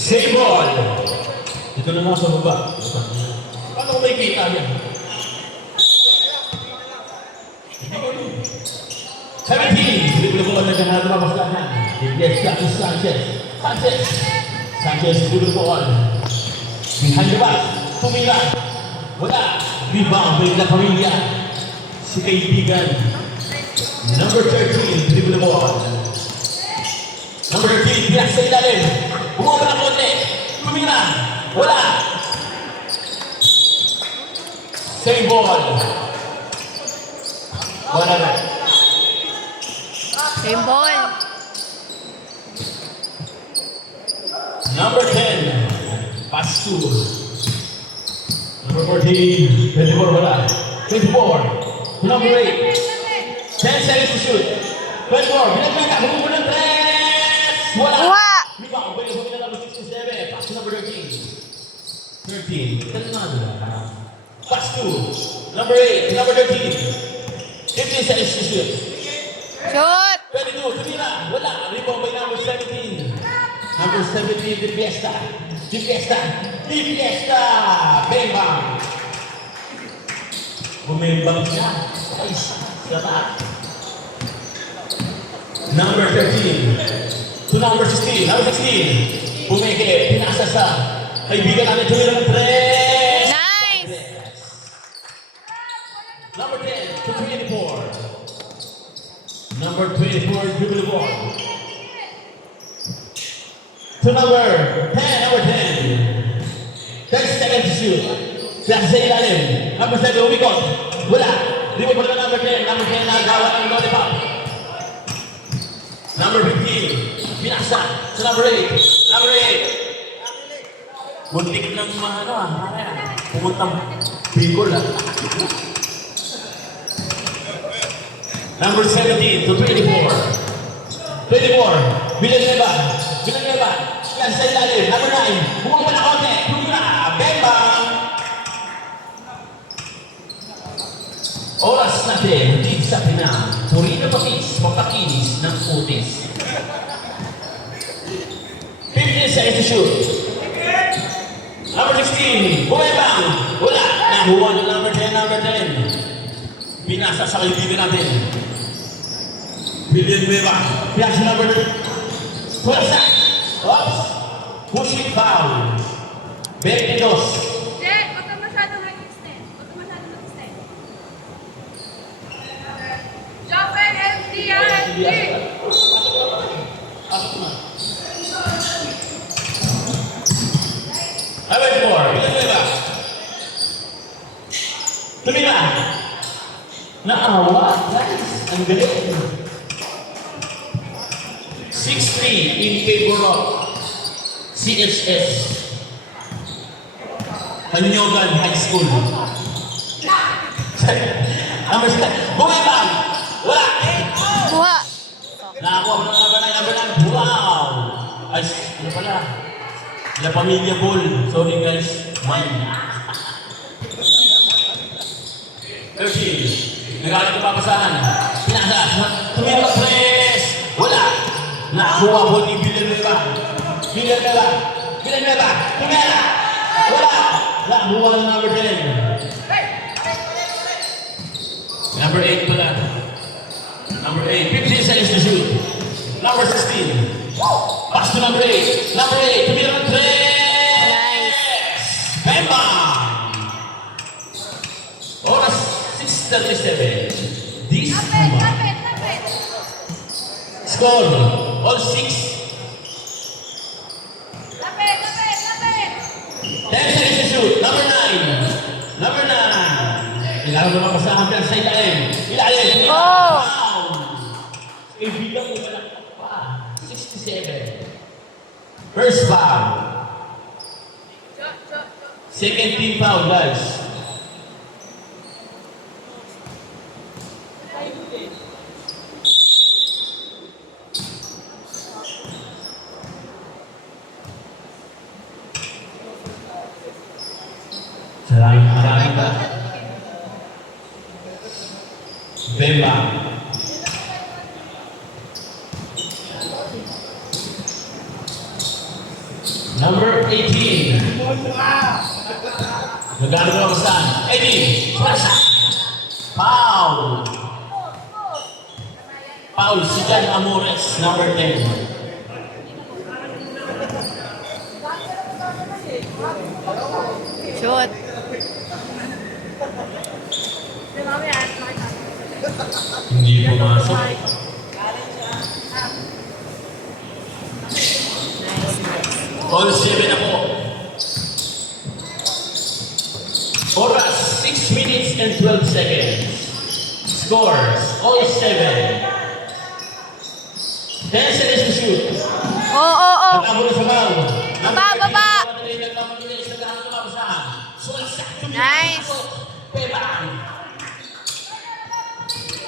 Save ball. Ito na nga sa baba. Paano ko may kita yan? 17. Dito ko na ganaan mapasahan. Yes, Jackie Sanchez. Sanchez dito po on. Behind the back. Tumira. Wala. Rebound. Balik na pamilya. Si kaibigan. Number 13. Dito po on. Number 13. Bilang sa ilalim. Bumaba na konti. Tumira. Wala. Save ball. Wala na. Same ball. Number 10, pass to. Number 14, 24, wala. 24, number 8, 10 seconds to shoot. 24, binagbaga, bumubog ng 3, wala. Rebound, bumubog na number 67, pass to number 13. 13, pass to. Number 8, number 13, 15 seconds to shoot. Shoot! 22, tumira, wala. Rebound by number 17. Number 17, Di Fiesta. Bang bang. Bumibang siya. Ay, sarap. Number 13. To number 16. Number 16. Bumike, pinasa sa kaibigan natin tumira ng 3. Nice! Number 10, to 24. Number 24, dribble ball. To number 10, number 10. 10 seconds to shoot. Nasa sa ilalim. Number 7, umikot. Wala. Dribble ball na number 10. Number 10 nagawa ng lollipop. Number 15, binasa sa number 8. Number 8. Muntik ng pumuntang Bicol. Number 17 to 24. 24. Villanueva. Yan sa ilalim. Number 9. Bumaba na konti. Tumira. Bemba. Oras natin. Hindi sa pinang. Purina patis. Pagkakinis ng putis. 15 seconds to shoot. Number 16. Bumabang. Wala. Nahuwa ng number 10. Number 10. Binasa sa kaibigan natin. Villanueva. Pinasa number 12. Oops. Pushing foul. 22. Jack, huwag ka masyadong mag-extend. Jumper, FDR, Pasok na. Number 4. Villanueva. Tumira. Naawa. Nice. Ang galing. 6-3 in favor of CHS. Panyogan High School. Number 7. Bumabang. Wala. Buha. Nakakuha mo ng nabalang. Wow. Ay, ano pala? La Pamilya Ball. Sorry guys. Mine. 13. Nagalit ang papasahan. Pinasa. Tumira press. Wala. Nakakuha po ni Villanueva. Tumira. Wala. Nakakuha ng number 10. Number 8 pala. Number 8. 15 seconds to shoot. Number 16. Pass to number 8. Number 8. Tumira ng 3. Nice. Bemba. Oras 6:37. This woman. Score. All 6. 10 seconds to shoot. Number 9. Kailangan naman pasahan lang sa ilalim. Oh! Ibigan mo malakot pa. 67. First foul. Second team foul, guys. Maraming yata. Bemba. Number 18. Nagano na saan? 18. Pasa. Foul. Foul si Jan Amores, number 10. Shoot. Hindi pumasok. Nice, nice. All 7 na po. Oras, 6 minutes and 12 seconds. Scores, all 7. 10 seconds to shoot. Oh, oh, oh. Nagkabo na sa bawal. Baba, baba. Nice.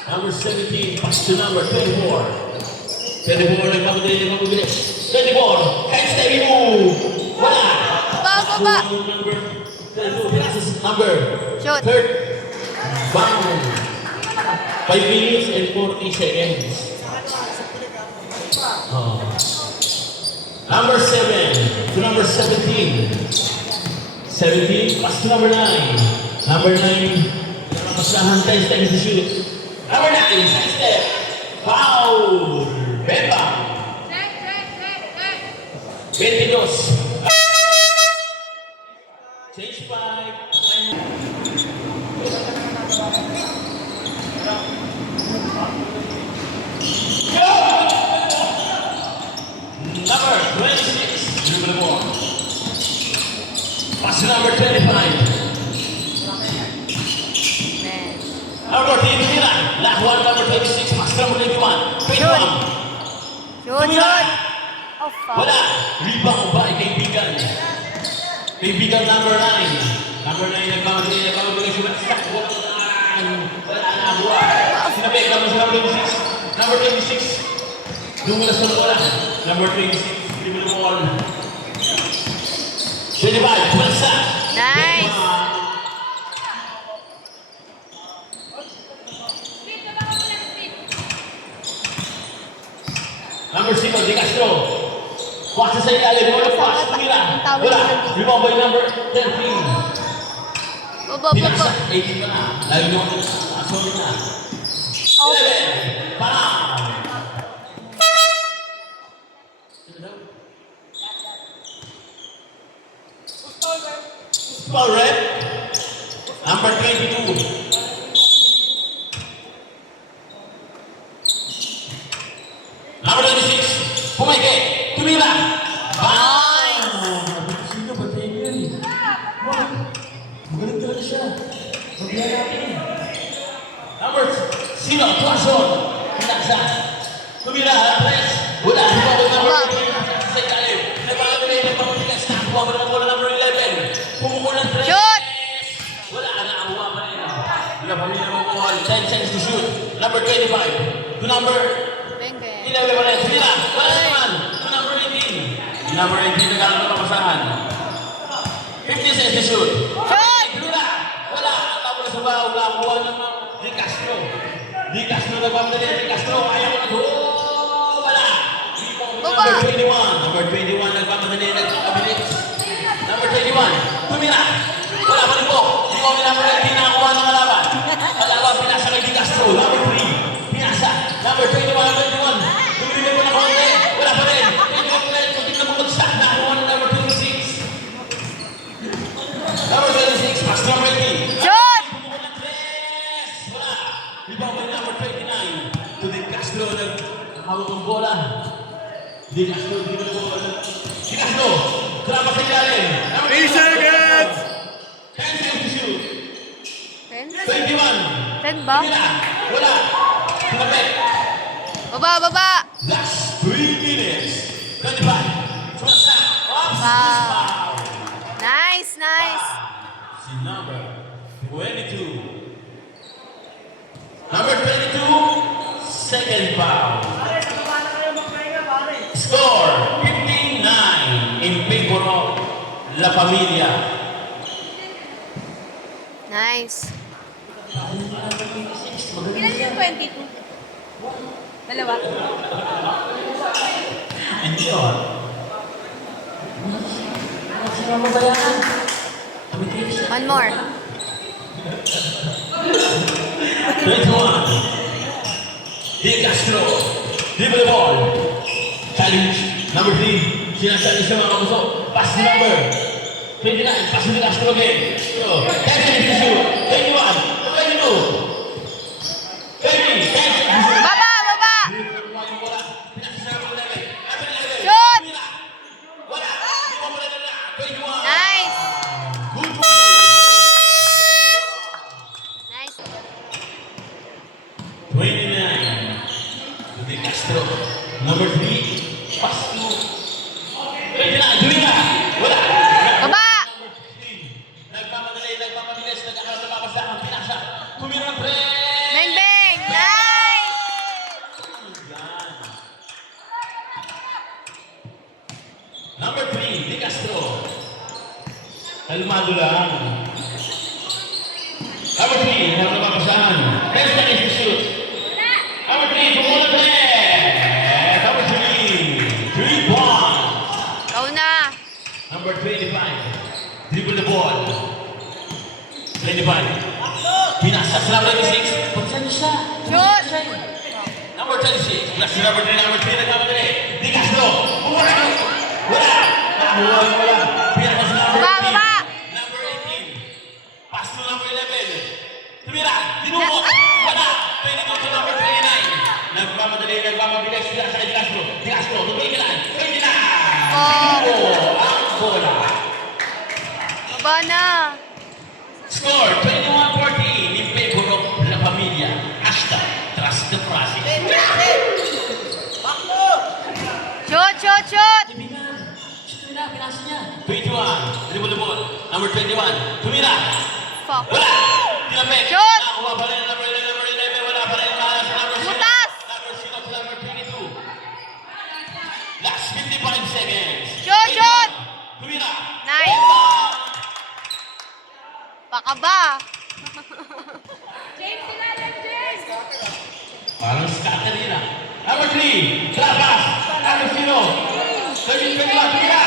Number 17, pass to number 24. 24, nagmamabilis. 24, can't steady move. Wala. Baba, baba. Number 32, passes number Shoot. 3rd. Bound. 5 minutes and 40 seconds. Oh. Number 7 to number 17. 17, pass to number 9. Number 9, pasahan 10 seconds to shoot. Number 9, side step. Foul. Bemba. 22. Change 5. Go! Number 26, dribble the ball. Pass to number 25. Man. Number 29, last one, number 26, pass to number 21. 21. Shoot, shoot. Oh, foul. Wala. Rebound ba ay kaibigan? Kaibigan number 9. Number 9, nagmamadali siya. Wala na buhay. Sinabik naman sa number 26. Number 26. Dumulas na wala. Number 26, dribble the ball. 25, pulsa. Nice. Number 6, Di Castro. Pasa sa ilalim. Wala pass. Tumira. Wala. Rebound by number 13. Baba, baba. Pinaksak. 18 na. Lagi nyo. Sorry na. Oh. 11. Pound. Foul red. Number 22. Number 26. Pumayke. Tumira. Nice. Sino ba tayo yun? Magaling talaga siya. Magyan natin. Number sino? Tuason. Pinaksa. Tumira. Press. Wala. Number sa italim. Nagpapabilis. Nakuha mo naman wala number 11. Pumukulang press. Shoot. Wala. Nakakuha pa rin. Wala pa rin nakukuha. 10 seconds to shoot. Number 25. To number Beng, beng. Ilaw na pala. Tumira. Wala naman. To number 18. Number 18 nagkaroon ng kapasahan. 50 seconds to shoot. Shoot. Tumira. Wala. Tapos sa bahaw. Wala. Buwan ng Di Castro. Di Castro nagpapalali. Di Castro. Ayaw ko na to. Wala. Baba. Number 21. Number 21 nagpapalali. Nagpapabilis. Number 21. Tumira. Wala pa rin po. Di ko ni number 18 nakakuha ng kalaban. Palawa. Pinasa kay Di Castro. Number 3. Pinasa. Number 21. Number 21. Tumira mo na konti. Wala pa rin. Kunting na bumagsak. Nakakuha ng number 26. Number 26. Pass number 18. Shoot. Wala. Rebound by number 29. To Di Castro. Hawak ang bola. Di Castro. Di Castro. Trapas sa ilalim. Number 3 seconds! 10 seconds to shoot. 10? 21. 10 ba? Wala. Wala. Tinapit. Baba, baba. Last 3 minutes. 25. Swasta. Wow. Nice, nice. Si number 22. Number 22. Second foul. Score 15-9 in favor of La Familia. Nice. Ilan yung 22? Dalawa? Hindi yun. Sino mo ba yan? One more. 21. De Castro. Dribble the ball. Challenge. Number 3. Sinasabi sa mga kapuso. Pass the number. 29. Pass the Castro again. So, 10 seconds to shoot. 21. 22. 30. 10 seconds to shoot. Baba, baba. Dribble mo yung bola. Pinasasama mo na rin. Number 11. Shoot! Wala. Di mo pala na. 21. Nice. Good ball. Nice. 29. De Castro. Number 3. Pass to. 29. Duwina. Wala. Baba. Number 15. Nagmamadali, nagmamabilis, nag-aaral na mabasahan, pinasa. Tumirang pre. Bang, bang. Nice. Number 3, De Castro. Kalmado lang. Number 3, nang nababasahan. 10 seconds to shoot. Number 3, tumulong pre. Number 3, 3 points. Ikaw na. Number 25, dribble the ball. 25. Pinasa sa number 26. Pagsan siya. Shoot. Number 26. Plus number 3, number 3 nagmamadali. De Castro. Wala. Wala. Wala. Pinasa sa number Baba, 18. baba. Number 18. Pass to number 11. Tumira. Dinumot. Wala. 22 to number 29. Nagmamadali, nagmamabilis. Pinasa kay De Castro. De Castro. Tuloy ka lang. 29. Siguro ang bola. Baba na. Score 21-14 in favor of La Familia. Hashtag trust the process. Shoot, shoot, shoot. Kaibigan, shoot na, pinasa niya. 21, dribble the ball. Number 21, tumira. Fuck. Wala! Tinapit. Shoot! Nakuha pa rin ang number 11, wala pa rin sa number 6. Butas! Number 0 sa number 22. Last 55 seconds. Shoot, shoot! Tumira. Nice. Baka ba? James, ilalim, James! Parang scatter yun ah. Number 3, Trabas. Number 0. 13-21, tumira.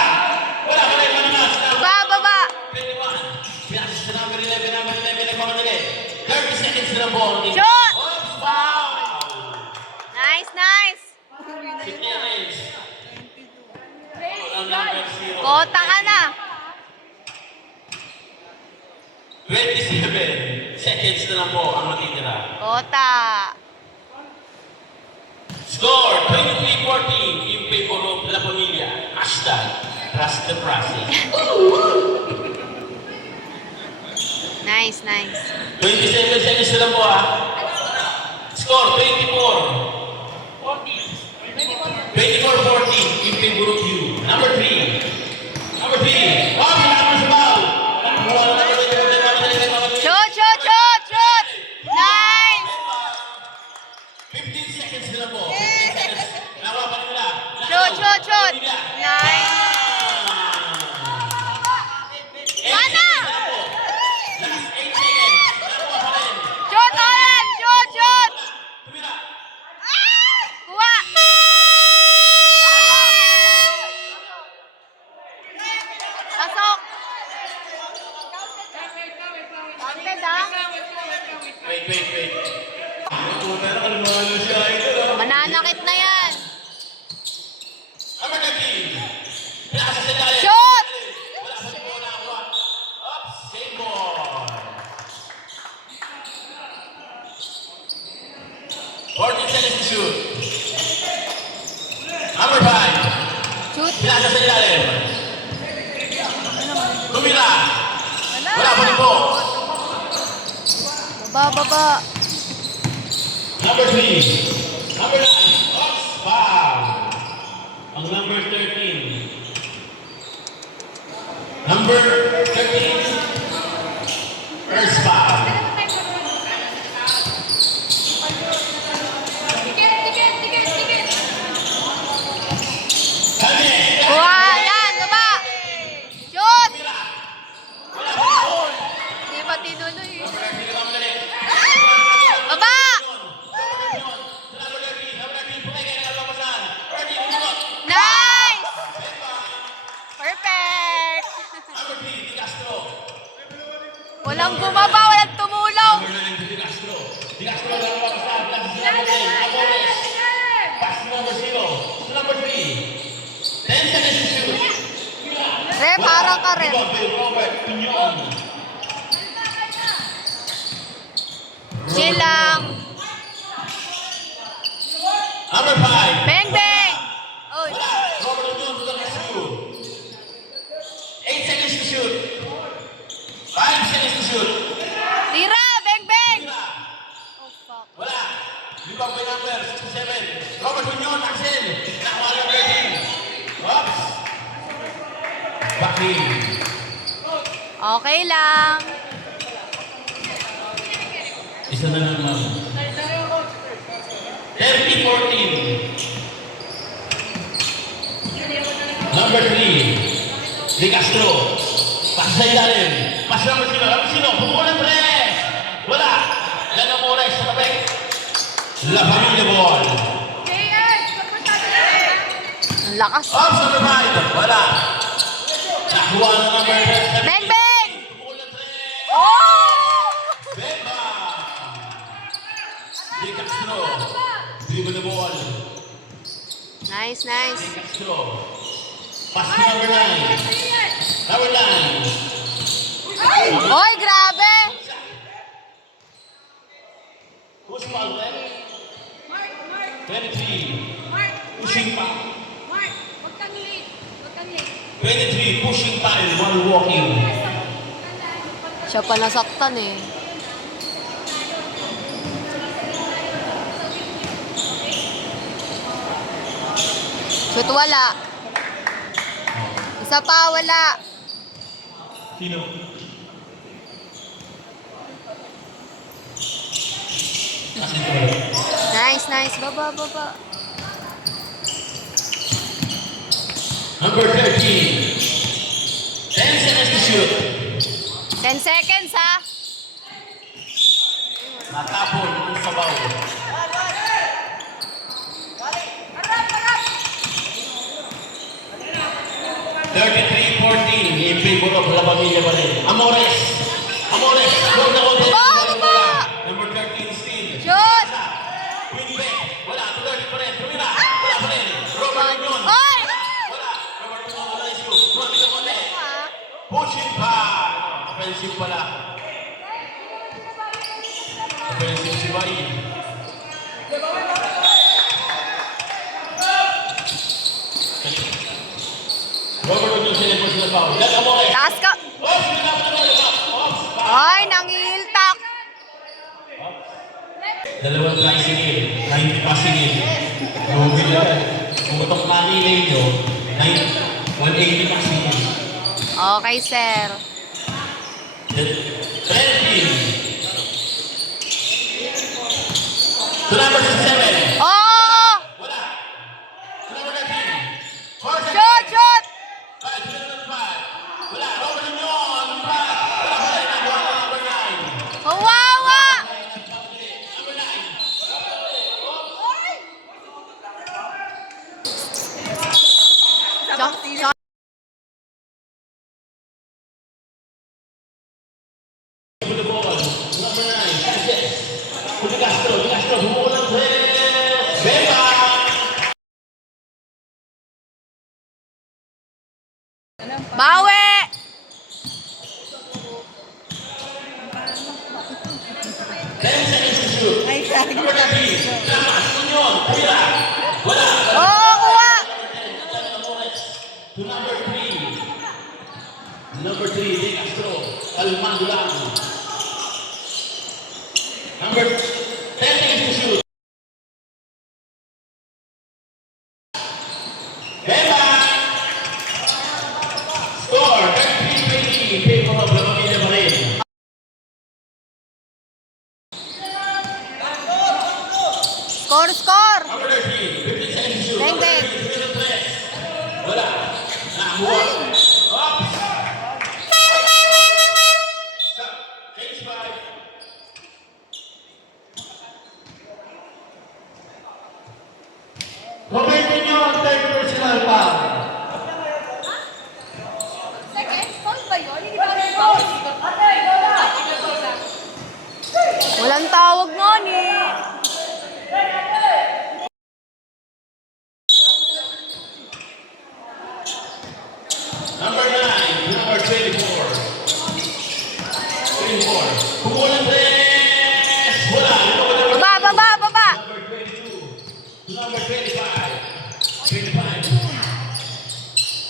Wala pa rin manamas. Baba, baba. 21. Pinasa sa number 11, nagmamadali. 30 seconds na ball. Shoot! Oops, foul! Nice, nice. Si Clarence. Ang number 0. Kota ka na. 27 seconds na lang po ang matitira. Kota. Score 23-14 in favor of La Familia. Hashtag trust the process. Nice, nice. 27 seconds na lang po ha. Score 24-14 in favor of you. Number 3. Number 3. Oh, pinakaman sa ball. Shoot, shoot, shoot, shoot. Nice. 15 seconds na lang po. 15 seconds. Nawa pa rin nila. Shoot, shoot, shoot. Nice. Mana? Last 8 seconds. Nakuha pa rin. Shoot, Oren. Shoot, shoot. Tumira. Kuha. Pasok. Counted, ah. Wait. Mananakit na yan. Number 13. Pinasa sa ilalim. Shoot! Wala pa rin po nakakuha. Oops, same ball. 14 seconds to shoot. Number 5. Shoot. Pinasa sa ilalim. Tumira. Wala pa rin po. Baba, baba. Number 3. Number 9. Oops, foul. Ang number 13. Number 13. First foul. Tiket! Kami. Kuha. Yan, baba. Shoot. Di pa tinuloy. Number 13, kailangan mo galing. Baba! Number 13, pumay kayo na labasan. 13, umunot. Nice! Bemba. Perfect! Number 3, Di Castro. Walang bumaba, walang tumulong. Number 9, Di Castro. Di Castro na labasan. Amores. Pass to number 0. To number 3. 10 seconds to shoot. Rep, harang ka, Rep. Rebound by Robert Piñon. Chill lang. Number 5. Bang, bang! Uy, Robert Piñon to the rescue. 8 seconds to shoot. 5 seconds to shoot. tira! Bang, bang! Tira. Oh, fuck. Wala. Rebound by number 67. Robert Piñon, Axel. Nakuha ng 13. Oops. Back in. Okay lang. Isa na lang ma'am. 30-14. Number 3. Di Castro. Pass sa ilalim. Pass number 0. Number 0. Pumula ng 3. Wala. Yan ang oras sa tabi. La Familia Ball. JS, pagpasado na rin. Ang lakas. Ops number 5. Wala. Nakuha na number 7. Bang, bang! Pumula ng 3. Oh! Bemba. Di Castro. Dribble the ball. Nice, nice. Di Castro. Pass to number 9. Number 9. Oy, grabe! Who's foul, right? Mark, Mark, 23. Mark, Pushing pa. Mark, huwag kang late. Huwag kang late. 23. Pushing pile while walking. Siya pa nasaktan eh. Shoot, wala. Isa pa, wala. Sino? Nice, nice. Baba, baba. Number 13. 10 seconds to shoot. 10 seconds, ha? Natapon ang sabaw. Harap, harap. 33-14. In favor of La Familia pa rin. Amores. Amores. Goal na goal. Baba! Number 13 still. Shoot! Win back. Wala. 30 pa rin. Tumira. Wala pa rin. Robert Piñon. Oy! Wala. Robert Piñon. Wala issue. Ronnie Lamonte. Pushing pa. Offensive pala. Offensive si Bai. Robert Piñon sila po sila foul. Yan ang mga. Taas ka. Ops! Pinapit na rin. Ops! Ay, nangihiltak. Dalawang try singil. 90 pa singil. Gawin na yan. Pumutok na nilay nyo. 180 pa singil. Okay, sir. 13. To number 7. Oh! Wala. To number 13. 4 seconds. Shoot, shoot! 5 to number 5. Wala. Robert Piñon. Pass. Wala pa rin. Nakuha na number 9. Kawawa! Number 9. Siya- With the ball. Number 9. Yes. Di Castro. Di Castro. Bumukol ng 3. Bemba. Bawi! 10 seconds to shoot. Number 13. Lamas. Piñon. Tumira. Wala. Oo, kuha! To number 3. Number 3, Di Castro. Kalmando lang. Number 10 seconds to shoot. Bemba. Score. 33-20. Favor of La Familia pa rin. Score, score! Number 13. 15 seconds to shoot. Bang, Number bang. 13, zero tres. Wala. Nakakuha. Oops. Change 24. Kumuha ng 3. Wala. Baba, baba, baba. Number 22. To number 25. 25.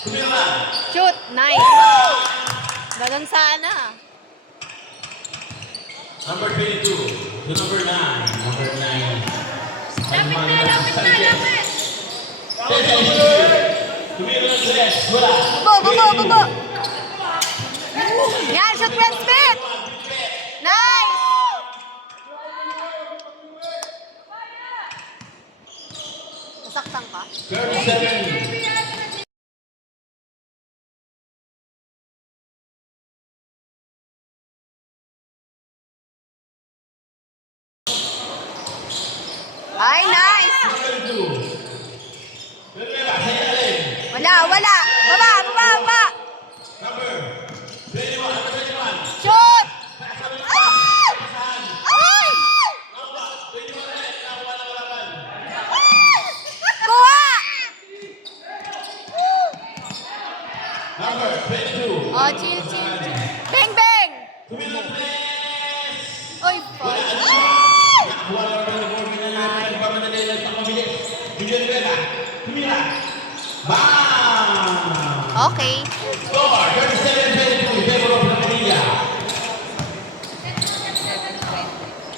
Tumira na. Shoot. Nice. Ganun sana. Number 22. To number 9. Number 9. Lapit na, lapit na, lapit. Tumira ng 3. Wala. Baba, baba, baba. Yan, shoot Will Smith. Nice. Nasaktan ka? 37. Ay, nice. Number 2. Tumira. Sa ilalim. Wala, wala. Baba, baba, baba. Number 21. Number 21. Shoot. Pasahan. Ay! Nakuha. 21 ulit. Nakuha ng laban. Kuha! Number 22. Oh, chill, chill, chill. Bang, bang! Tumira ng 3. Oy, fall. Nakuha ng laban. Nagpamadali. Nagpapabilis. Bigyan nila. Tumira. Bam! Okay. Score. 37-22. In favor of La Manila.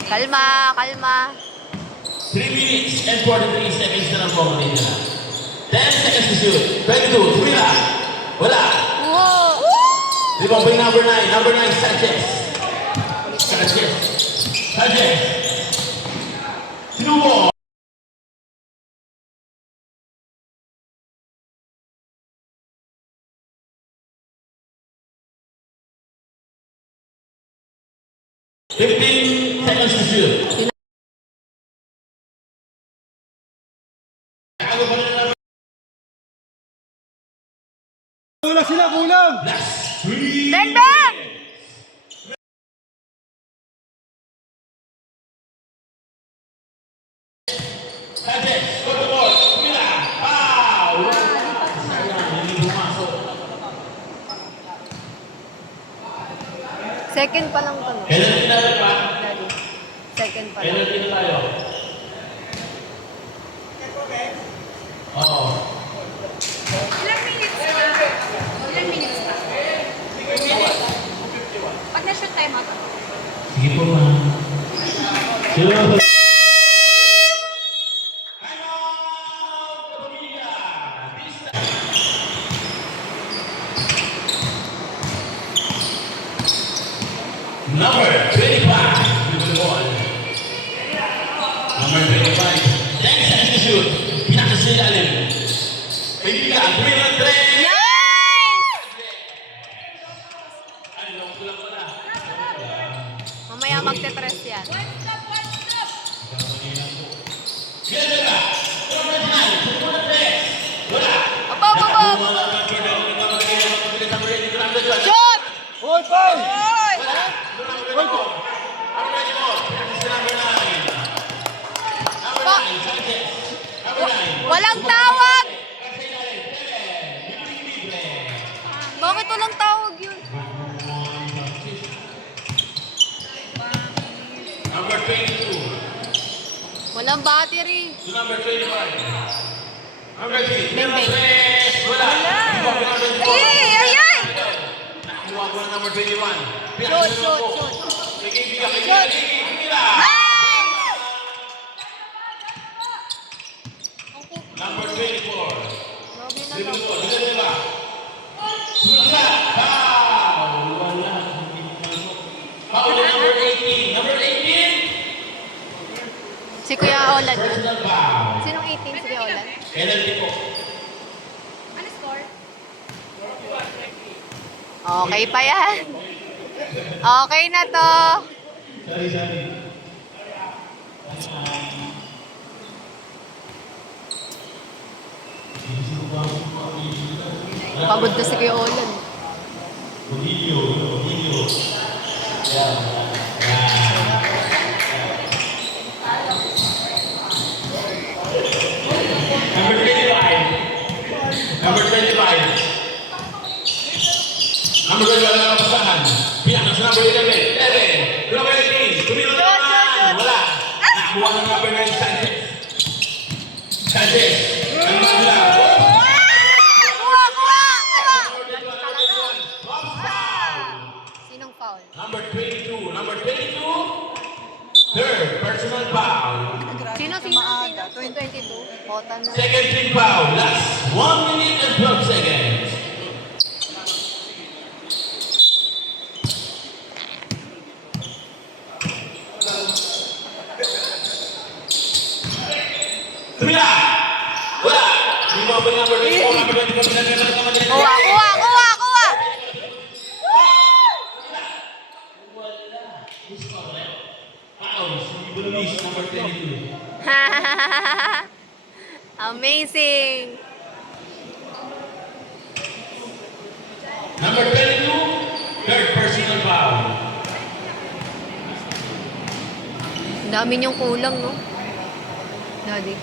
Kalma, kalma. 3 minutes and 43 seconds na lang po ang nila. 10 seconds to shoot. 22. Tumira. Wala. Whoa! Rebounding number 9. Number 9, Sanchez. Sanchez. Sanchez. Sinubo. Fifteen seconds to shoot. Kulang sila, kulang! Last 3. Bang, bang! Sanchez. Go to ball. Tumira. Wow! Sayang, hindi pumasok. Second pa lang to, no? Penalty na rin ba? Daddy. Second pa lang. Penalty na tayo. Oo. Ilang minutes pa? Ilang minutes pa? Pag na-shoot time ako. Sige po, ma'am. Shoot. Time out! Pamilya! Number 25. With the ball. Number 25. 10 seconds to shoot. Pinakas sa ilalim. Pamilya, 3-3. Nice! Ano, kulang pala. Mamaya magte-tres yan. One stop, one stop. Sige na ba? Number 9. Sumunod na 3. Wala. Aba, aba, aba. Shoot! Hoy, Paul! Walang tawag! Bakit walang tawag yun? Number 22 Walang battery. to number 25. Number 3. Bang, bang. Wala. Ay, ay, ay! Nakuha ko ng number 21. Shoot, shoot, shoot. Nagkaibigan kayo. Shoot. Nagkaibigan. Nice! Number 24. Grabe na Dito lang. to. Dito ba? Sumunod. Foul. Wala. Foul na number 18. Number 18. Si Kuya Olan. Personal foul. Sinong 18? Si Kuya Olan? Penalty po. Ano score? Okay pa yan. Okay na to. Sorry, sorry. Pagod na si Kuya Olan. Number 25. Number 25. Number 25 na kapasahan. Pinakas number 11. nakuha ng number 9, Sanchez. Sanchez. Ang magla. Kuha! Sinong foul? Number 22. Number 22. Third personal foul. Sino? 22? Botan na. Second team foul. Last 1 minute and 12 seconds. Tumila! Wala! Hindi mo ba number 24, number 24, Kuha! Fouls. Bulis, number 22. Amazing! Number 22, third personal foul. Ang dami niyong kulang, no? Daddy.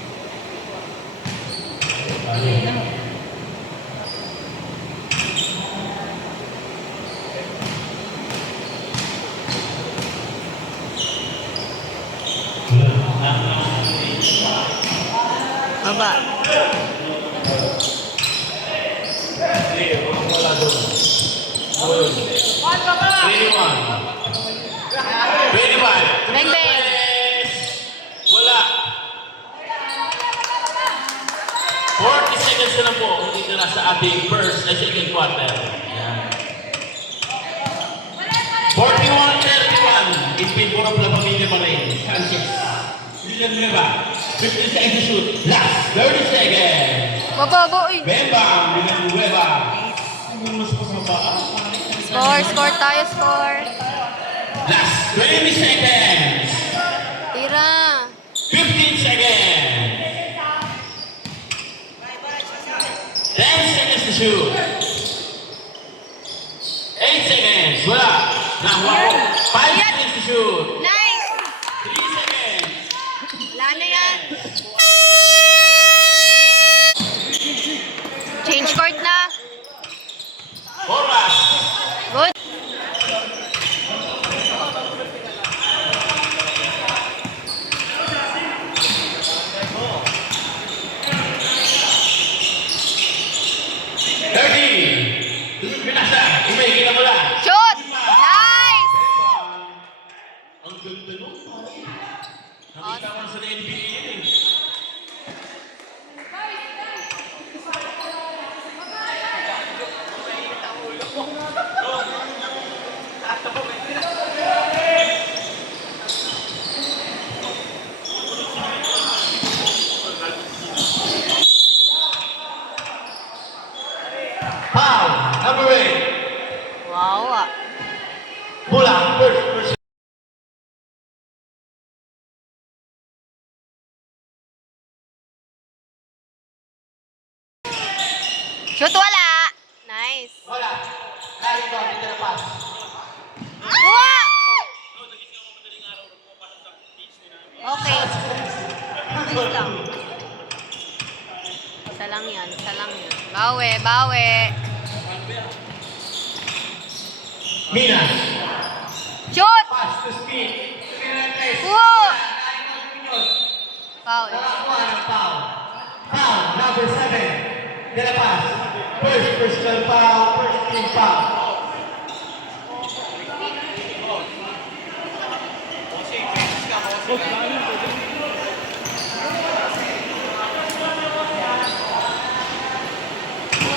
Baba. Wala doon. 21. Bang, bang. Wala. 40 seconds na lang po kung dito na sa ating first and second quarter. Yan. 41-31. In favor of La Familia Marin. Sanchez. Bilisan mo na ba? 15 seconds to shoot. Last 30 seconds. Baba, uy. Bembang. Villanueva. Score tayo, score. Last 20 seconds. Tira. 15 seconds. 10 seconds to shoot. 8 seconds. Wala. Nakuha ko. 5 seconds to shoot. Nice! 3 seconds. Wala na yan. Change court na. Oras. Good. Binasa. Umay, mo lang. Shoot! Nice! Ang ganda nun. Nakita ko sa NBA yun eh. Foul, number 8. Wow, ah. Bola, first. Shoot, wala. Nice. Wala. Karin ko, dito na pass. Kuha! Okay. Wait lang. Isa lang yan. Bawi. Mina, Shoot! pass to speed. Kuha! Foul. Foul, number 7. De La Paz. First personal foul, first team foul.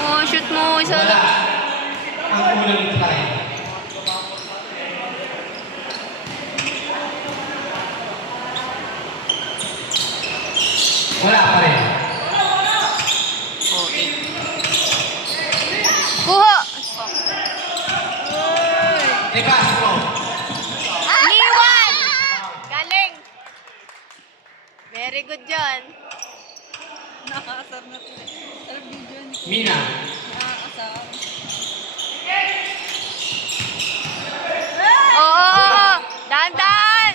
Oh, shoot mo. Isa Wala. lang. Ang unang try. Wala pa rin. Okay. Kuha! I-pass mo. Liwan! Galing! Very good dyan. Nakakasar na to. Sarap video ni Mina. nakakasar. Oo! Dahan-dahan!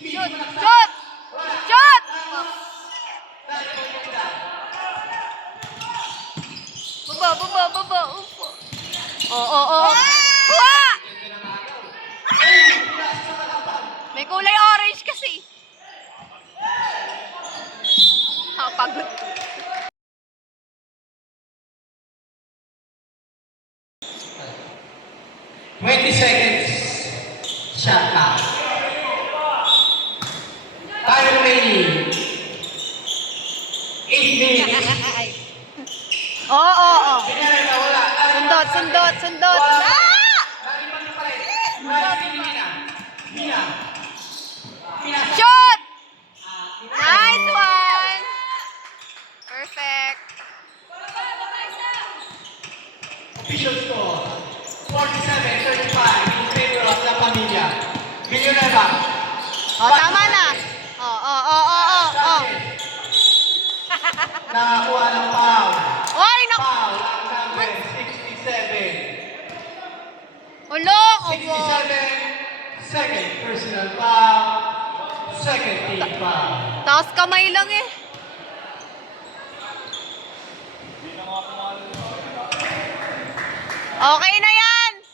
Shoot! Shoot! Shoot! Baba! Upo! Oo! Kuha! May kulay orange kasi. Pagod. 20 seconds. Shot clock. Time remaining. 8 minutes. Oo. Pinarita, wala. Sundot. Ah! Naliman na pala. Mina. Mina. Mina. Shoot! Nice one! Perfect. Official score. 47-35 in favor of La Familia. Villanueva. Tama na. Oh. Nakakuha ng foul. Oy, naku. Foul ang number 67. Ulo, 67, second personal foul, second team foul. Taas kamay lang eh. Okay na yan.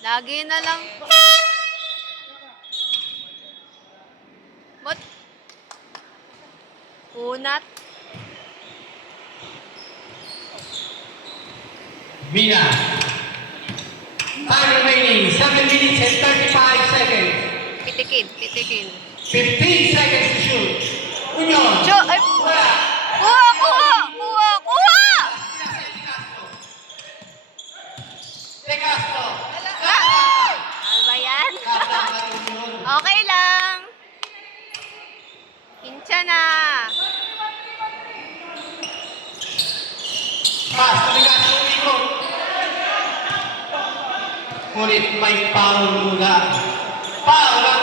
Lagi na lang. Ba't? Unat. Mina. Time remaining, 7 minutes and 35 seconds. Pitikin. 15 seconds to shoot. Union. Shoot! Ay! Wala. Kuha! De Castro. Ano ba yan? Union. Okay lang. Pincha na. Pass to De Castro. Ikot. Ngunit may foul muna. Foul ang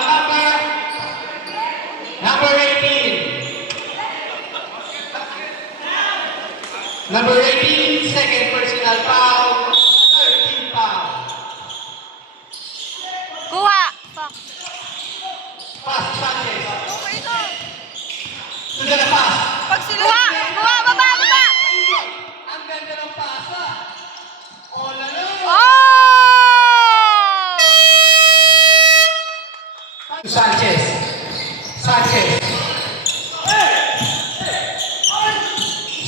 number 18. Number 18, second personal foul, 13 foul. Kuha! Fuck. Pass to Sanchez. Okay na. To the pass. Pag sila... Kuha! Baba! Ang ganda ng pasa. All alone. Oh! Sanchez.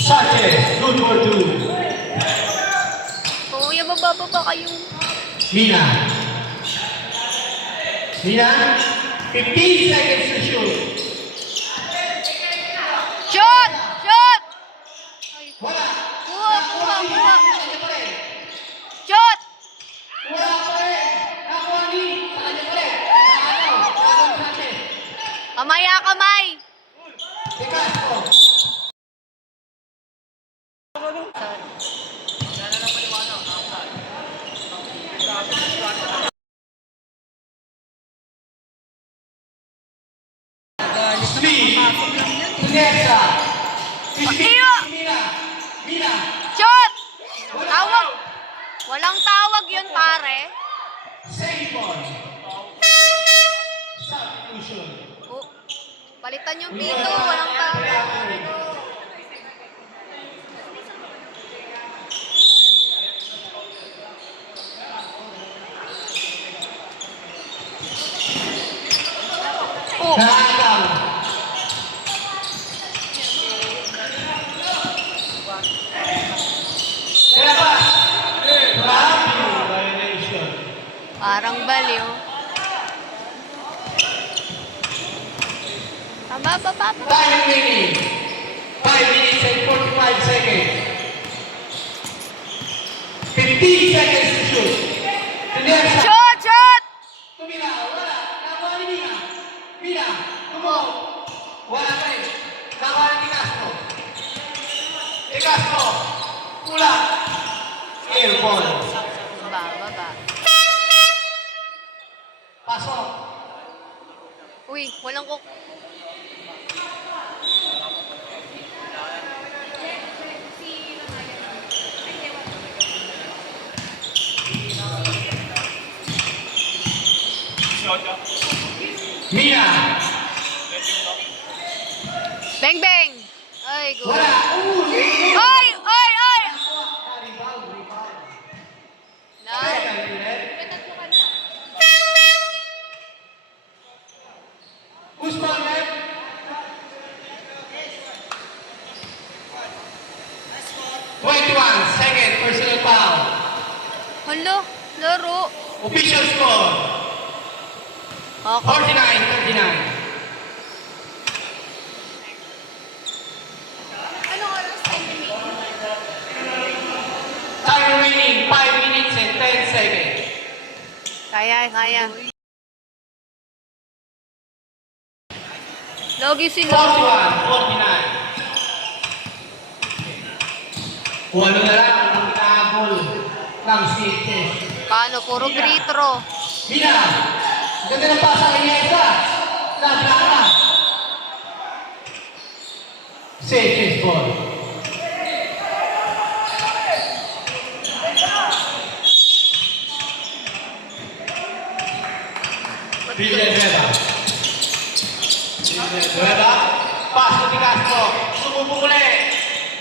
Sanchez, good for two. Kuya, bababa kayo. Mina. 15 seconds to shoot. Shoot! Wala. Kuha! Kanya pa rin. Shoot! Wala pa rin. Nakuha ni. Sa kanya pa rin. Nakakaw. Sanchez. Kamay! De Castro. Speed. Inesa. Iyo! Mina. Shoot! Tawag! Walang tawag yun, pare. Save ball. Substitution. Oh, palitan yung pito. Walang tawag. Oh! Nakakaw. Kaya ba? Grabe. Violation. Parang baliw. Baba. Time remaining. 5 minutes and 45 seconds. 15 seconds to shoot. Inesa. Shoot! Tumira. Wala. Nakuha ni Mina. Mina. Tumo. Wala pa rin. Nakuha ni De Castro. Pula. Air ball. Baba. Pasok. Uy, walang kuk... Mina. Bang! Ay, go. Wala. Oy! Rebound. Nice. Who's ball, man? Official score, Okay. 49-39. Anong oras time remaining? Time remaining 5 minutes and 10 seconds. Kaya. Logi si 41, 49. Kung ano na lang ang tahabol ng CHS. Paano? Puro free throw. Mina, ganda ng pasa kay Yesa. Nagkaka. CHS ball. Villanueva. Villanueva. Pass to Castro. Sumubong ulit.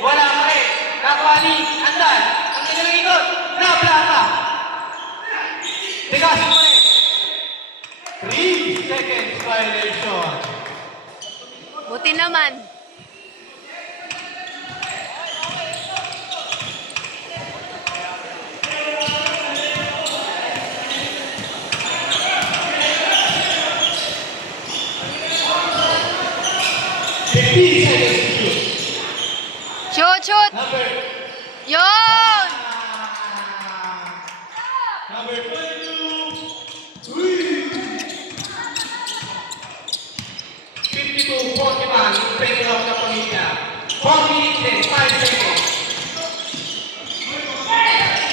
Wala pa rin. Nakuha ni Andan. Ang kanyang ikot. Nablaka. De Castro ulit. 3 seconds violation. Buti naman. Shoot! Yun! Number 22. 52-41. Yung break off na pamilya. 4 minutes and 5 seconds.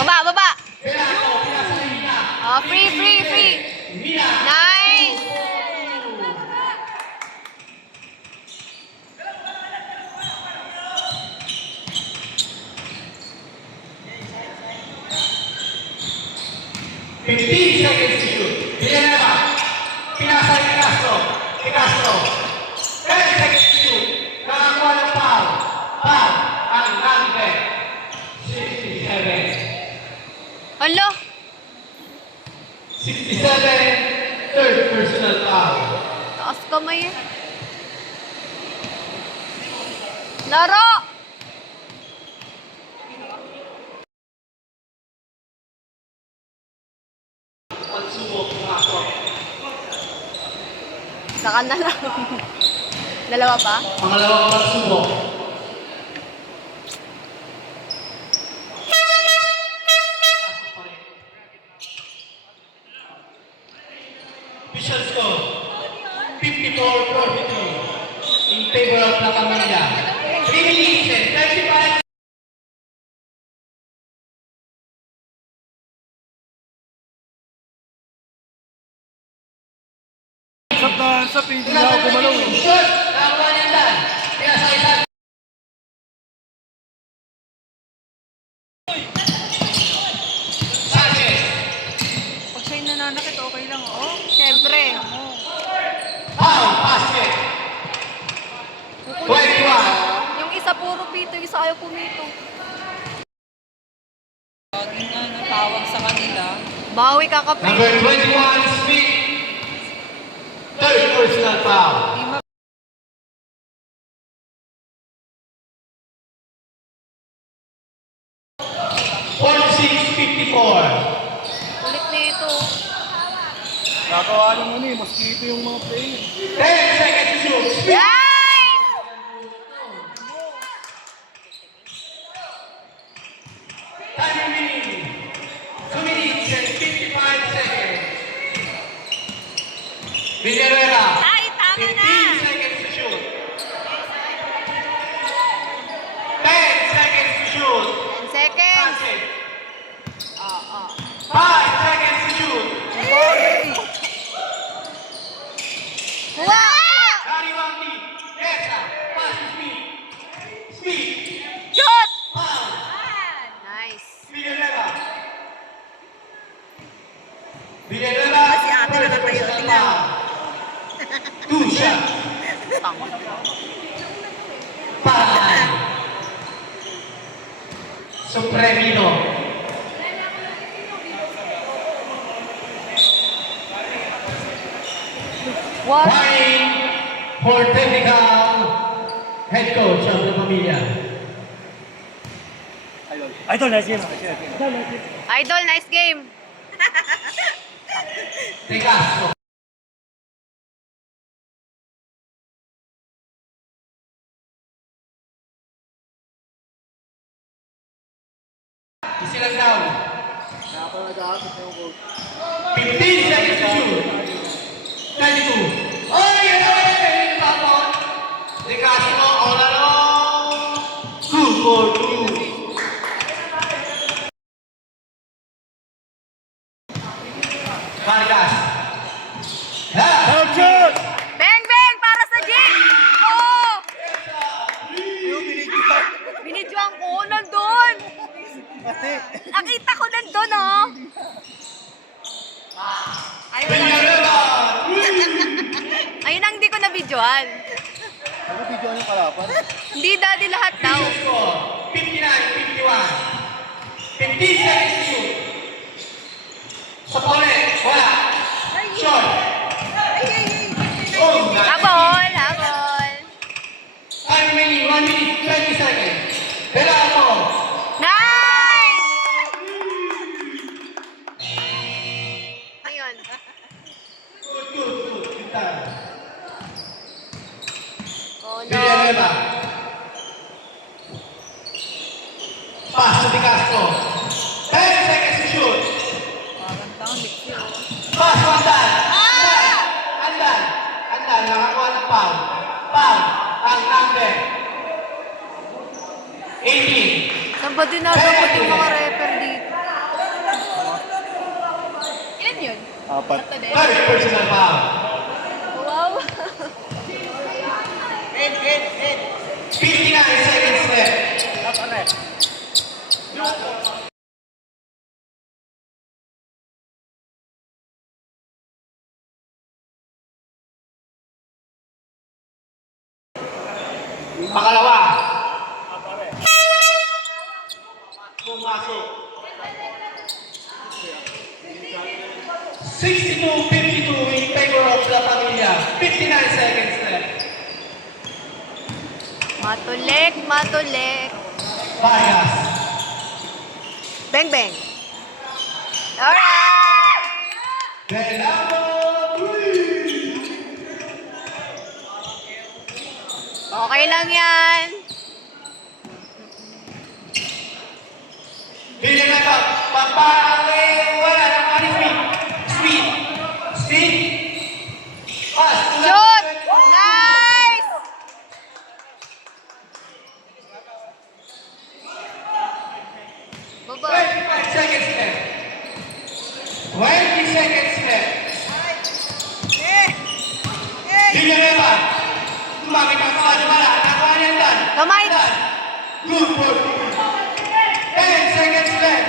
Baba! Perato, pinasa kay Mina. Oh, free! Mina. Nice! Fifteen seconds to shoot. Villanueva. Pinasa kay Castro. Kay Castro. 10 seconds to shoot. Nakakuha ng foul. Foul. Ang number 67. Alo! 67. Third personal foul. Taas kamay eh. Laro! Pagsubok ako. Saka na lang. Dalawa pa? Pangalawang pagsubok. Official score 54-42 in favor of La Camilla. 3 minutes and 35. Sa hindi na ako gumalaw eh. Shot! Nakakuha niya Dan. Pinasa isa. Sanchez. Pag siya'y nananakit, okay lang, oh. Siyempre. Foul. Basket. 21. Yung isa puro pito, yung isa ayaw pumito. Lagi nga natawag sa kanila. Bawi ka ka, Number 21, Smith. Third personal foul. 46-54. Ulit nito. Nakawa nyo muna eh, maski ito yung mga player. 10 seconds to shoot. Smith. Guys! Time remaining 2 minutes and 55 seconds. Villanueva. Ay, tama na! 15 seconds to shoot. 10 seconds to shoot. 10 seconds. Sanchez. Oo. 5 seconds to shoot. Wow! Gary Wampi. Yesa. Pass to Smith. Smith. Shoot! Foul. Nice. Villanueva. Villanueva. Si ate Third nakatayo, personal tingnan. foul. 2 shots. Tama. 5. Supremino. What? Warning for technical head coach of the Pamilya. Idol, nice game. Idol, nice game. De Castro. Isilang down. Ako nag-aakit yung goal. 15 seconds to shoot. 22. Oy! Tapon. De Castro, all along. 2 for 2. Vargas. Ha! Help shot! Beng, beng! Para sa Jing! Oo! Yung binigyan. Binidyoan ko, nandun! Kasi, Nakita ko nandun, oh! Peñarela. Ayun ang hindi ko nabidyoan. ano video yung kalapan? Hindi daddy lahat daw. Official score. 59-51. 15 seconds to shoot. Sa pole. Wala. Shot. Oh, nice. Habol, habol. Time remaining 1 minute 20 seconds. Belato. Nice! Ayun. Good, good, good. Good time. Oh, no. Villanueva. Pass to De Castro. 10 seconds to shoot. Pass to Andan. Andan. Andan. Nakakuha ng foul. Foul. Ang number. 18. Saan ba dinadapat yung mga rapper dito? Ilan yun? Apat. Third personal foul. Wow. 59 seconds left. Pangalawa. Pumasok. 62-52 in favor of La Familia. 59 seconds left. Matulek, matulek. Vargas. Beng, beng. Alright! Belato. Okay lang yan. Villanueva. Papare. Wala na. Ano speed? Speed. Speed. Pass. Shoot! Nice! Baba. 25 seconds left. 20 seconds left. Villanueva. Tumamit ang kawan. Wala. Nakuha niya Dan. Kamay. Dan. Good for 10 seconds left.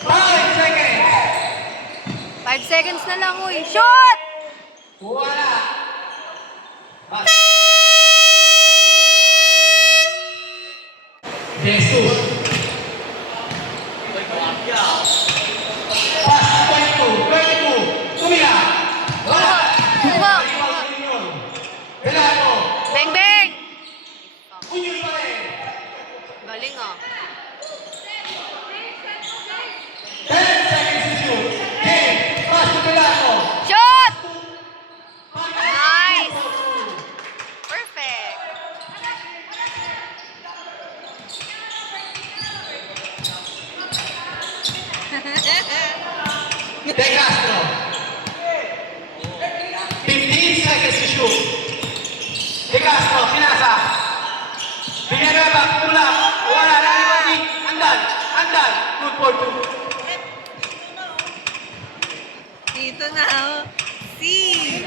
5 seconds. 5 seconds na lang, uy. Shoot! Wala. Pass. Jesus. Pass 22. Tumira. Wala. Kuha. Belato. Beng, beng! Unyol pa rin. Galing, ah. 10 seconds to shoot. Game. Pass to Belato. Shoot! Nice! Perfect. De Castro. 15 seconds to shoot. De Castro, pinasa. Villanueva, kumulak. Wala na ni Andan. Andan. Good for 2. Dito na, oh. See?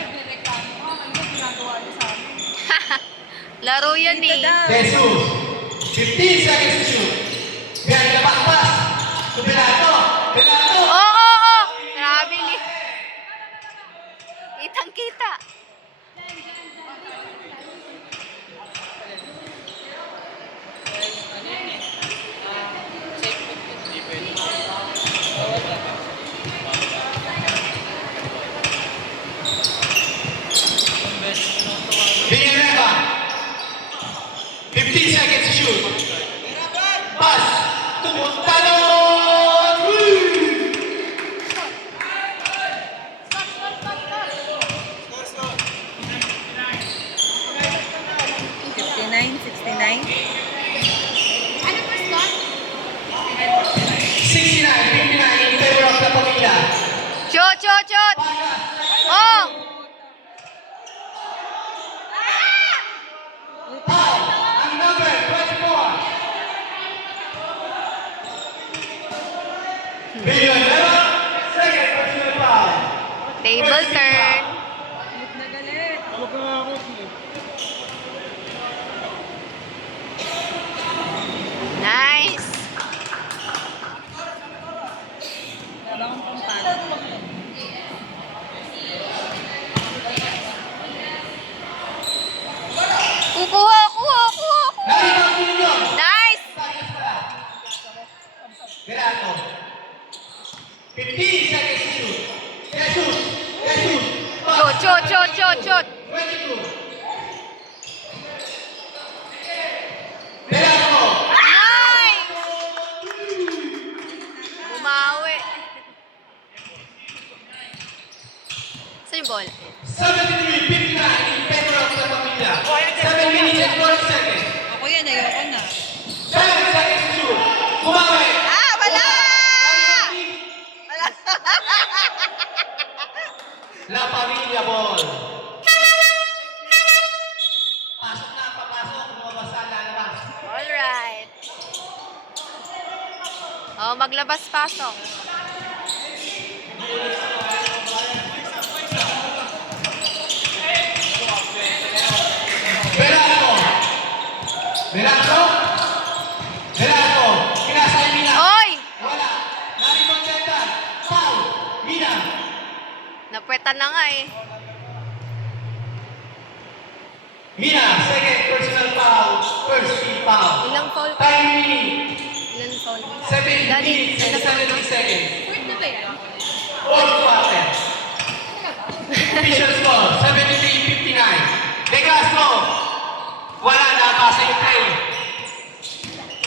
Laro yan eh. Jesus. 15 seconds to shoot. Villanueva, pass. To Belato. Belato. Oo, oo, oo. Grabe ni. Kitang-kita. Villanueva. 15 seconds to shoot. Pass. To Shoot, shoot, shoot! Oh! Ang number 24. Villanueva, second personal foul. Table turn. Tulog na nga ako. Nice. Kuha. Nalibang Union. Nice. Gerato. 15 seconds to shoot. Jesus. Shoot. 22. Gerato. Nice. Bumawi. Saan yung ball? 73-59 in favor of the Pamilya. 7 minutes and 40 seconds. Ako yan, ayoko na. 7 seconds to shoot. Kumawi. Ah, wala! La Pamilya ball. Pasok na, papasok. Lumabas na, lalabas. Alright. Oh, maglabas-pasok. Berato. Kinasay Mina. Oy! Wala. Nalibang Benta. Foul. Mina. Napwetan na nga eh. Mina, second personal foul. First team foul. Ilang foul pa? Time remaining. Ilan foul? 7 Dali, minutes and ilan foul 70 seconds. Wait na ba yan? All quarter. Official score, 73-59. De Castro. Wala na, basa yung play.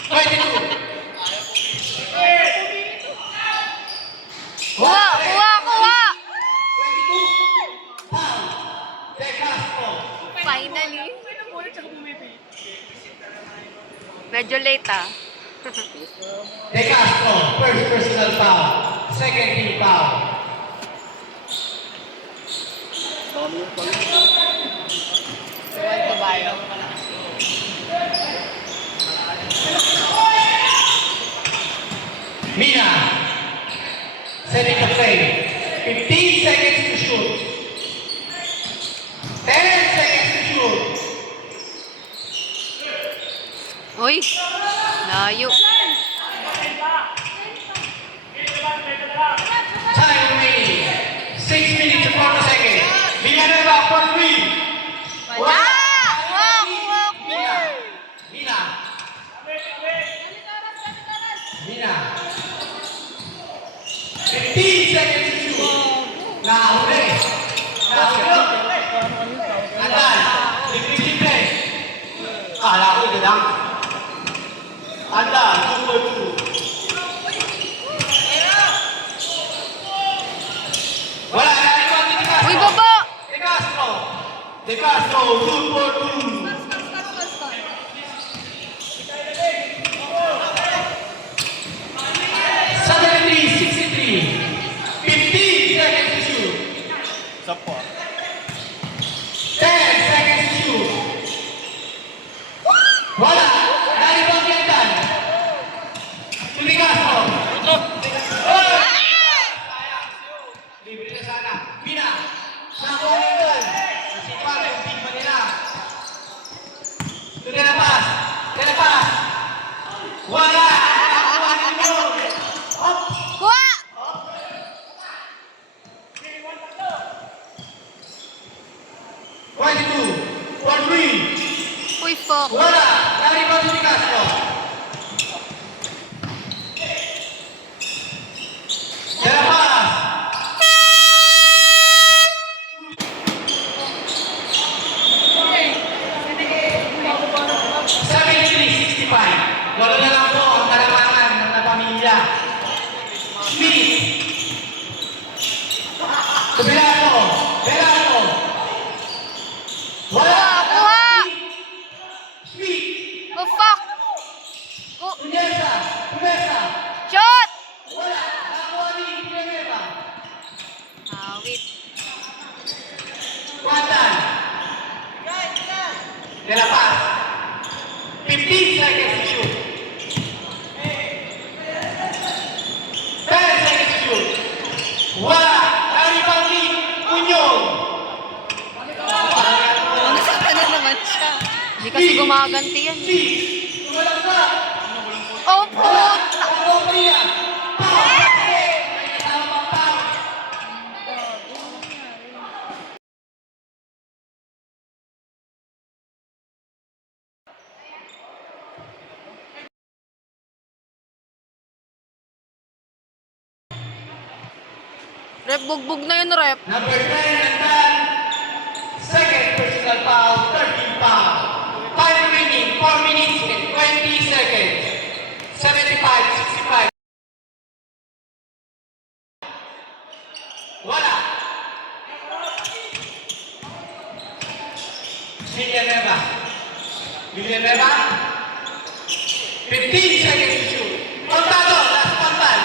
22. Kuha! 22. Foul. De Castro. Finally. Medyo late ah. De Castro, first personal foul. Second team foul. Dami yung pala. Iwan ko ba yun? Mina. Setting the play. 15 seconds to shoot. 10 seconds to shoot. Uy! Layo. Time remaining. 6 minutes and 40 seconds. Villanueva for 3. Wala! Kuha! Mina. Mina. 15 seconds to shoot. Nahuli. Andan. Simple. Kala ko ito lang. Andan. 2-2. Wala na ito ang De Castro. Uy, baba! De Castro, 2-4-2. Suddenly, 63. 15 seconds to shoot. Isa po. 10 seconds to shoot. Wala. Nalibang Yandan. To De Castro. Oh! Libre na sana. Mina. Nakuha na yun. Sisipag yung big man nila. To De La Paz. Wala. Nakuha na yun. Up. Kuha! Uy, fuck. Wala. Nalibang si De Castro. De La Paz. Wala na lang po ang kalamangan ng pamilya. Smith. Berato. Wala. Kuha! Smith. Oh, fuck! Kaya pass. 15 seconds to shoot. 10 seconds to shoot. Wala. Rebound lead. Unyong. Nasaan na naman siya? Hindi kasi gumaganti yan. Tumalang na. Oh, puta! Ano pa yan? May kasama pang foul. Rep, bugbog na yun, Rep. Number 10 and 10. Second personal foul, 13 foul. Time remaining, 4 minutes and 20 seconds. 75-65. Wala. Villanueva. Villanueva. 15 seconds to shoot. Contado, last pantal.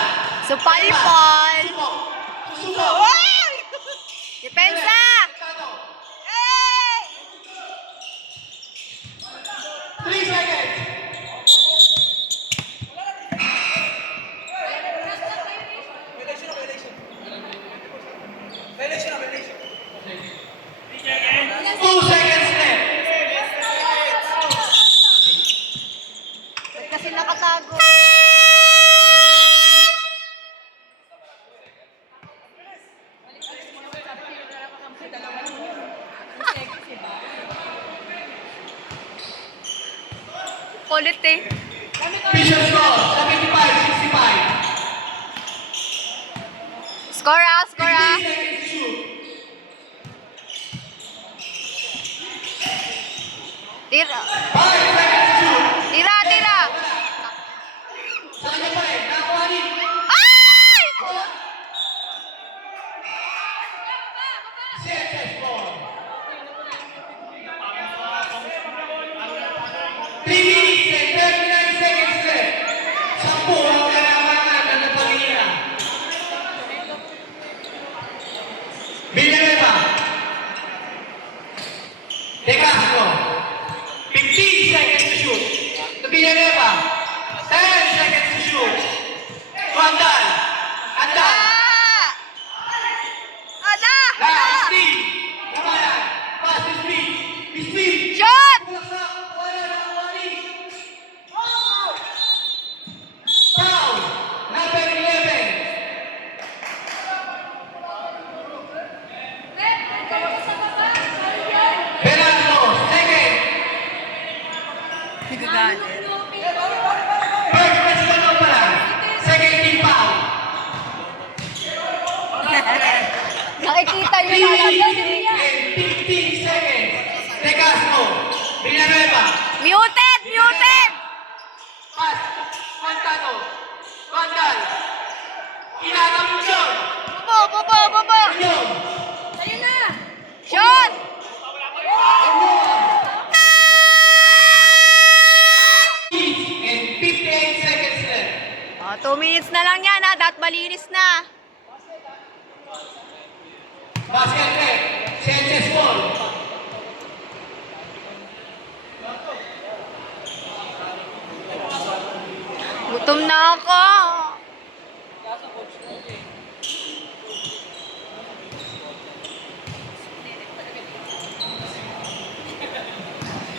So, palipal. Sumo. Depensa! Contado. 3 seconds. Two seconds left. Ba't kasi nakatago? Kulit eh. Official score, 75-65. Score ah, score ah. 15 seconds to shoot. Tira. 5 seconds to shoot. Tira, tira. Sa kanya pa rin, nakuha rin. Ay! CSS score. 3 minutes and 39 seconds left. 10 ang kailangan ng Pangina. Villanueva. De Castro. 15 seconds to shoot. To Villanueva. 10 seconds to shoot. Vandal. Andal. Ah! Ada! Last speed. Namalan. Pass to speed. Speed. Shot! Bumagsak. Wala na ang wali. Foul. Number 11. Velasco. Second. First personal pala. Second team foul. Nakikita nyo 3 talaga minutes niya. and 15 seconds. De Castro. Villanueva. Muted! Muted! Pass. Contado. Vandal. Kinakamunsyon. Bobo, bobo, bobo! Unyong. Sa'yo na! Shot! And 58 seconds left. Oh, 2 minutes na lang yan ha. Dapat malinis na. Basket net. Sanchez ball. Gutom na ako.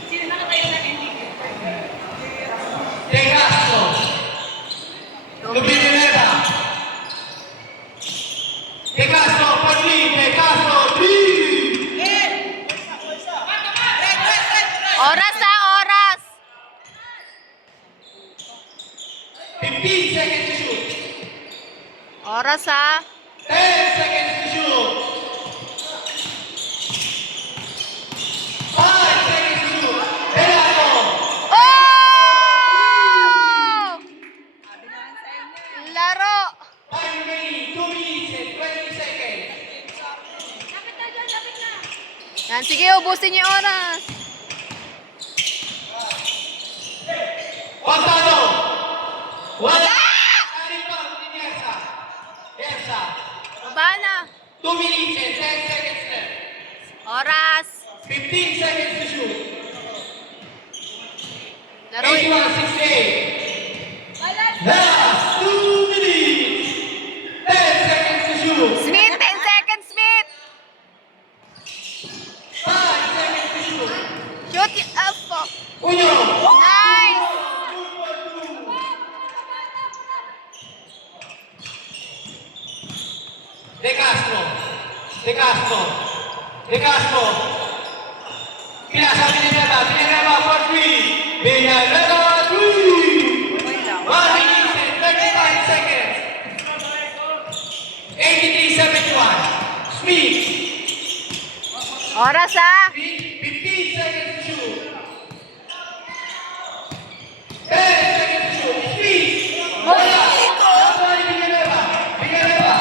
Sino nakatayo na ending? De Castro. To Villanueva. De Castro for three. De Castro 3. Oras ha, oras. 15 seconds to shoot. Oras ha. 10 seconds to shoot. 5 seconds to shoot. Velasco. Oh! Laro. Time remaining 2 minutes and 20 seconds. Lapit na dyan, lapit na! Yan, sige, ubusin niyo yung oras. Contado. Wala. Rebound ni Yersa. Yersa. Baba na. 2 minutes and 10 seconds left. Oras. 15 seconds to shoot. Laro. 81-68. Last 2 minutes. 10 seconds to shoot. Smith, 10 seconds, Smith. 5 seconds to shoot. Shoot it up. Fuck. Uno. Nice. De Castro. De Castro. De Castro. Pinasa Villanueva for 3. Villanueva 3. 1 minute and 35 seconds. 83-71. Smith. Oras ah. 15 seconds to shoot. 10 seconds to shoot. Smith. Wala. Sorry, Villanueva. Villanueva.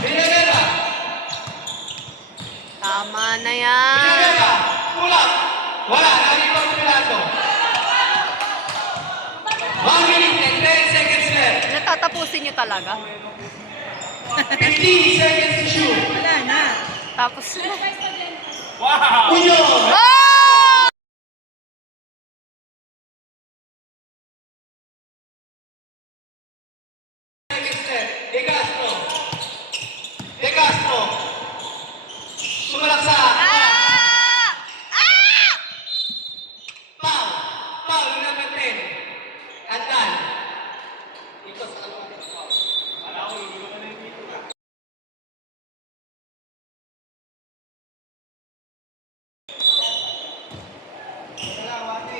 Villanueva. Tama na yan. Villanueva. Pull-up. Wala. Nalito ang pilato. 1 minute and 10 seconds left. Natatapusin niyo talaga. 15 seconds to shoot. Tapos Uno. Oh! Seconds left. De Castro. De Castro. Sumalak sa Ah! Ah! foul. Foul, yung number 10. Andan. Dito sa kaliwa.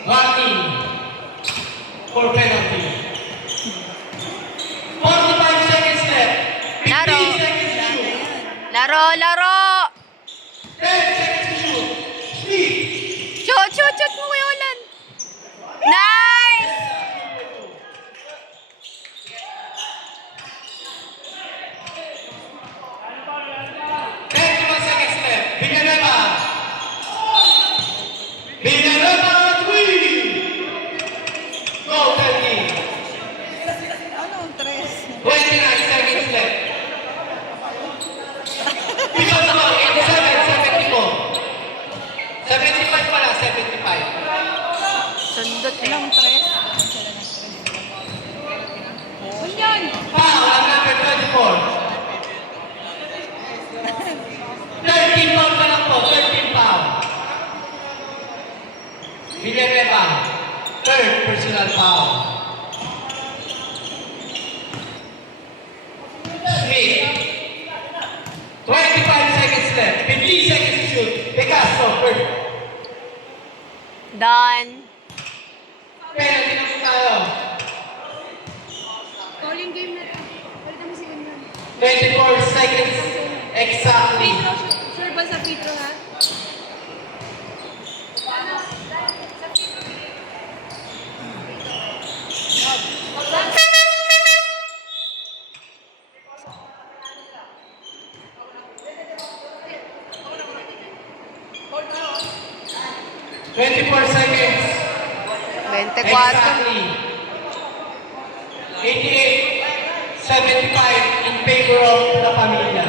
Warning for penalty. 45 seconds left. 15 Laro. seconds to shoot. Laro, laro. 10 seconds to shoot. Speed. Shoot, shoot, shoot mo yung ulan. Nice! Seconds left. Villanueva. Villanueva 3. Go, 30. 29 seconds left. Because of 87, 74. 75 pala, 75. Sundot eh. Foul ang number 24. 13 foul pa lang po, 13 foul. Villanueva, third personal foul. Smith, 25 seconds left, 15 seconds to shoot. De Castro, first. Done. Penalty na po tayo. Calling game na to. Pwede mo si Unman. 24 seconds exactly. Petro, sure ba sa Petro ha? Twenty-four seconds 24. exactly. 88-75 in favor of La Familia.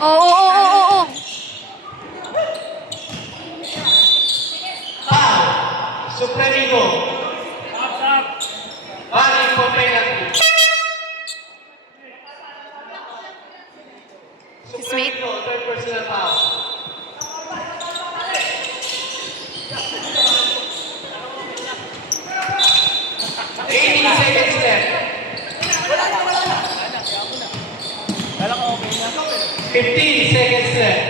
Oo, oo, oo, oo. Foul. Supremigo. Running for penalty. Smith. Supremigo, third personal foul. Seconds left. 15 seconds left.